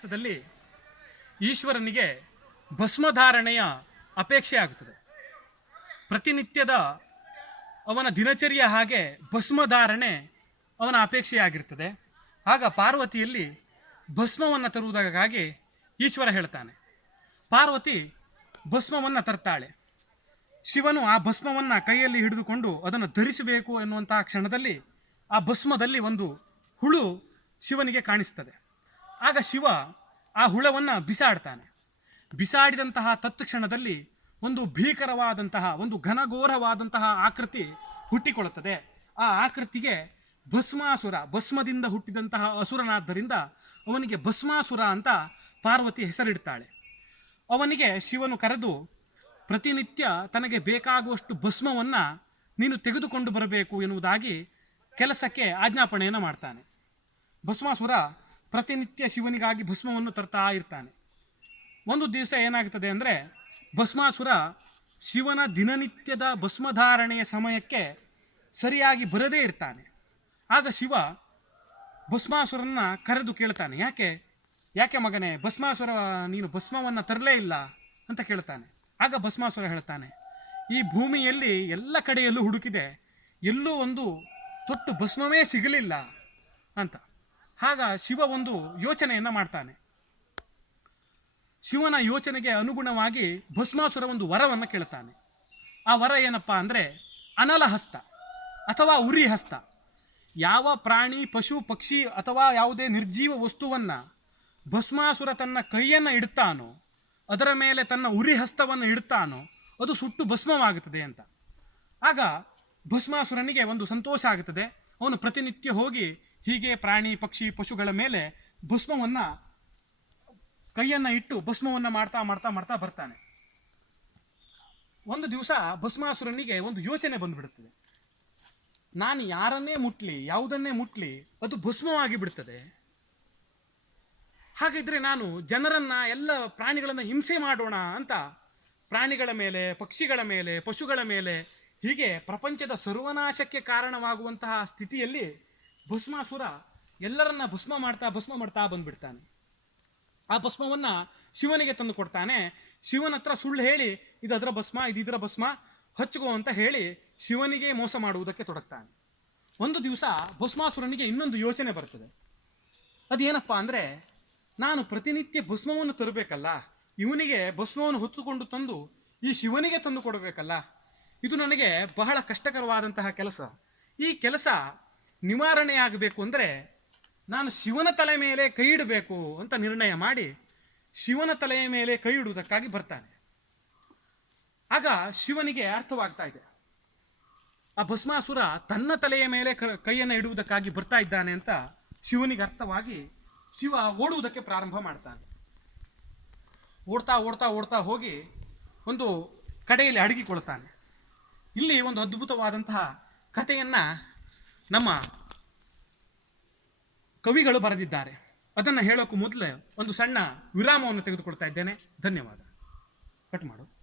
ಇತಿಹಾಸದಲ್ಲಿ ಈಶ್ವರನಿಗೆ ಭಸ್ಮಧಾರಣೆಯ ಅಪೇಕ್ಷೆ ಆಗುತ್ತದೆ. ಪ್ರತಿನಿತ್ಯದ ಅವನ ದಿನಚರಿಯ ಹಾಗೆ ಭಸ್ಮಧಾರಣೆ ಅವನ ಅಪೇಕ್ಷೆಯಾಗಿರ್ತದೆ. ಆಗ ಪಾರ್ವತಿಯಲ್ಲಿ ಭಸ್ಮವನ್ನು ತರುವುದಕ್ಕಾಗಿ ಈಶ್ವರ ಹೇಳ್ತಾನೆ. ಪಾರ್ವತಿ ಭಸ್ಮವನ್ನು ತರ್ತಾಳೆ. ಶಿವನು ಆ ಭಸ್ಮವನ್ನು ಕೈಯಲ್ಲಿ ಹಿಡಿದುಕೊಂಡು ಅದನ್ನು ಧರಿಸಬೇಕು ಎನ್ನುವಂತಹ ಕ್ಷಣದಲ್ಲಿ ಆ ಭಸ್ಮದಲ್ಲಿ ಒಂದು ಹುಳು ಶಿವನಿಗೆ ಕಾಣಿಸ್ತದೆ. ಆಗ ಶಿವ ಆ ಹುಳವನ್ನು ಬಿಸಾಡ್ತಾನೆ. ಬಿಸಾಡಿದಂತಹ ತತ್ಕ್ಷಣದಲ್ಲಿ ಒಂದು ಭೀಕರವಾದಂತಹ, ಒಂದು ಘನಘೋರವಾದಂತಹ ಆಕೃತಿ ಹುಟ್ಟಿಕೊಳ್ಳುತ್ತದೆ. ಆ ಆಕೃತಿಗೆ ಭಸ್ಮಾಸುರ, ಭಸ್ಮದಿಂದ ಹುಟ್ಟಿದಂತಹ ಅಸುರನಾದ್ದರಿಂದ ಅವನಿಗೆ ಭಸ್ಮಾಸುರ ಅಂತ ಪಾರ್ವತಿ ಹೆಸರಿಡ್ತಾಳೆ. ಅವನಿಗೆ ಶಿವನು ಕರೆದು, ಪ್ರತಿನಿತ್ಯ ತನಗೆ ಬೇಕಾಗುವಷ್ಟು ಭಸ್ಮವನ್ನು ನೀನು ತೆಗೆದುಕೊಂಡು ಬರಬೇಕು ಎನ್ನುವುದಾಗಿ ಕೆಲಸಕ್ಕೆ ಆಜ್ಞಾಪನೆಯನ್ನು ಮಾಡ್ತಾನೆ. ಭಸ್ಮಾಸುರ ಪ್ರತಿನಿತ್ಯ ಶಿವನಿಗಾಗಿ ಭಸ್ಮವನ್ನು ತರ್ತಾ ಇರ್ತಾನೆ. ಒಂದು ದಿವಸ ಏನಾಗ್ತದೆ ಅಂದರೆ, ಭಸ್ಮಾಸುರ ಶಿವನ ದಿನನಿತ್ಯದ ಭಸ್ಮಧಾರಣೆಯ ಸಮಯಕ್ಕೆ ಸರಿಯಾಗಿ ಬರದೇ ಇರ್ತಾನೆ. ಆಗ ಶಿವ ಭಸ್ಮಾಸುರನ್ನ ಕರೆದು ಕೇಳ್ತಾನೆ. ಯಾಕೆ? ಯಾಕೆ ಮಗನೇ, ಭಸ್ಮಾಸುರ ನೀನು ಭಸ್ಮವನ್ನು ತರಲೇ ಇಲ್ಲ ಅಂತ ಕೇಳ್ತಾನೆ. ಆಗ ಭಸ್ಮಾಸುರ ಹೇಳ್ತಾನೆ, ಈ ಭೂಮಿಯಲ್ಲಿ ಎಲ್ಲ ಕಡೆಯಲ್ಲೂ ಹುಡುಕಿದೆ, ಎಲ್ಲೂ ಒಂದು ತೊಟ್ಟು ಭಸ್ಮವೇ ಸಿಗಲಿಲ್ಲ ಅಂತ. ಆಗ ಶಿವ ಒಂದು ಯೋಚನೆಯನ್ನು ಮಾಡ್ತಾನೆ. ಶಿವನ ಯೋಚನೆಗೆ ಅನುಗುಣವಾಗಿ ಭಸ್ಮಾಸುರ ಒಂದು ವರವನ್ನು ಕೇಳ್ತಾನೆ. ಆ ವರ ಏನಪ್ಪ ಅಂದರೆ ಅನಲ ಹಸ್ತ ಅಥವಾ ಉರಿ ಹಸ್ತ. ಯಾವ ಪ್ರಾಣಿ, ಪಶು, ಪಕ್ಷಿ ಅಥವಾ ಯಾವುದೇ ನಿರ್ಜೀವ ವಸ್ತುವನ್ನು ಭಸ್ಮಾಸುರ ತನ್ನ ಕೈಯನ್ನು ಇಡ್ತಾನೋ ಅದರ ಮೇಲೆ ತನ್ನ ಉರಿ ಹಸ್ತವನ್ನು ಇಡ್ತಾನೋ ಅದು ಸುಟ್ಟು ಭಸ್ಮವಾಗುತ್ತದೆ ಅಂತ. ಆಗ ಭಸ್ಮಾಸುರನಿಗೆ ಒಂದು ಸಂತೋಷ ಆಗುತ್ತದೆ. ಅವನು ಪ್ರತಿನಿತ್ಯ ಹೋಗಿ ಹೀಗೆ ಪ್ರಾಣಿ, ಪಕ್ಷಿ, ಪಶುಗಳ ಮೇಲೆ ಭಸ್ಮವನ್ನು, ಕೈಯನ್ನು ಇಟ್ಟು ಭಸ್ಮವನ್ನು ಮಾಡ್ತಾ ಮಾಡ್ತಾ ಮಾಡ್ತಾ ಬರ್ತಾನೆ. ಒಂದು ದಿವಸ ಭಸ್ಮಾಸುರನಿಗೆ ಒಂದು ಯೋಚನೆ ಬಂದ್ಬಿಡುತ್ತದೆ. ನಾನು ಯಾರನ್ನೇ ಮುಟ್ಲಿ, ಯಾವುದನ್ನೇ ಮುಟ್ಲಿ, ಅದು ಭಸ್ಮವಾಗಿ ಬಿಡ್ತದೆ ಹಾಗಿದ್ರೆ ನಾನು ಜನರನ್ನ, ಎಲ್ಲ ಪ್ರಾಣಿಗಳನ್ನ ಹಿಂಸೆ ಮಾಡೋಣ ಅಂತ ಪ್ರಾಣಿಗಳ ಮೇಲೆ, ಪಕ್ಷಿಗಳ ಮೇಲೆ, ಪಶುಗಳ ಮೇಲೆ ಹೀಗೆ ಪ್ರಪಂಚದ ಸರ್ವನಾಶಕ್ಕೆ ಕಾರಣವಾಗುವಂತಹ ಸ್ಥಿತಿಯಲ್ಲಿ ಭಸ್ಮಾಸುರ ಎಲ್ಲರನ್ನ ಭಸ್ಮ ಮಾಡ್ತಾ ಭಸ್ಮ ಮಾಡ್ತಾ ಬಂದ್ಬಿಡ್ತಾನೆ. ಆ ಭಸ್ಮವನ್ನು ಶಿವನಿಗೆ ತಂದು ಕೊಡ್ತಾನೆ. ಶಿವನ ಹತ್ರ ಸುಳ್ಳು ಹೇಳಿ, ಇದು ಅದರ ಭಸ್ಮ, ಇದು ಇದರ ಭಸ್ಮ ಹಚ್ಕೋ ಅಂತ ಹೇಳಿ ಶಿವನಿಗೆ ಮೋಸ ಮಾಡುವುದಕ್ಕೆ ತೊಡಗ್ತಾನೆ. ಒಂದು ದಿವಸ ಭಸ್ಮಾಸುರನಿಗೆ ಇನ್ನೊಂದು ಯೋಚನೆ ಬರ್ತದೆ. ಅದೇನಪ್ಪ ಅಂದರೆ, ನಾನು ಪ್ರತಿನಿತ್ಯ ಭಸ್ಮವನ್ನು ತರಬೇಕಲ್ಲ, ಇವನಿಗೆ ಭಸ್ಮವನ್ನು ಹೊತ್ತುಕೊಂಡು ತಂದು ಈ ಶಿವನಿಗೆ ತಂದು ಕೊಡಬೇಕಲ್ಲ, ಇದು ನನಗೆ ಬಹಳ ಕಷ್ಟಕರವಾದಂತಹ ಕೆಲಸ. ಈ ಕೆಲಸ ನಿವಾರಣೆಯಾಗಬೇಕು ಅಂದರೆ ನಾನು ಶಿವನ ತಲೆ ಮೇಲೆ ಕೈ ಇಡಬೇಕು ಅಂತ ನಿರ್ಣಯ ಮಾಡಿ ಶಿವನ ತಲೆಯ ಮೇಲೆ ಕೈ ಇಡುವುದಕ್ಕಾಗಿ ಬರ್ತಾನೆ. ಆಗ ಶಿವನಿಗೆ ಅರ್ಥವಾಗ್ತಾ ಇದೆ. ಆ ಭಸ್ಮಾಸುರ ತನ್ನ ತಲೆಯ ಮೇಲೆ ಕೈಯನ್ನು ಇಡುವುದಕ್ಕಾಗಿ ಬರ್ತಾ ಇದ್ದಾನೆ ಅಂತ ಶಿವನಿಗೆ ಅರ್ಥವಾಗಿ ಶಿವ ಓಡುವುದಕ್ಕೆ ಪ್ರಾರಂಭ ಮಾಡ್ತಾನೆ. ಓಡ್ತಾ ಓಡ್ತಾ ಓಡ್ತಾ ಹೋಗಿ ಒಂದು ಕಡೆಯಲ್ಲಿ ಅಡಗಿಕೊಳ್ತಾನೆ ಇಲ್ಲಿ ಒಂದು ಅದ್ಭುತವಾದಂತಹ ಕಥೆಯನ್ನು ನಮ್ಮ ಕವಿಗಳು ಬರೆದಿದ್ದಾರೆ. ಅದನ್ನು ಹೇಳೋಕ್ಕೂ ಮೊದಲೇ ಒಂದು ಸಣ್ಣ ವಿರಾಮವನ್ನು ತೆಗೆದುಕೊಳ್ತಾ ಇದ್ದೇನೆ. ಧನ್ಯವಾದ. ಕಟ್ ಮಾಡು.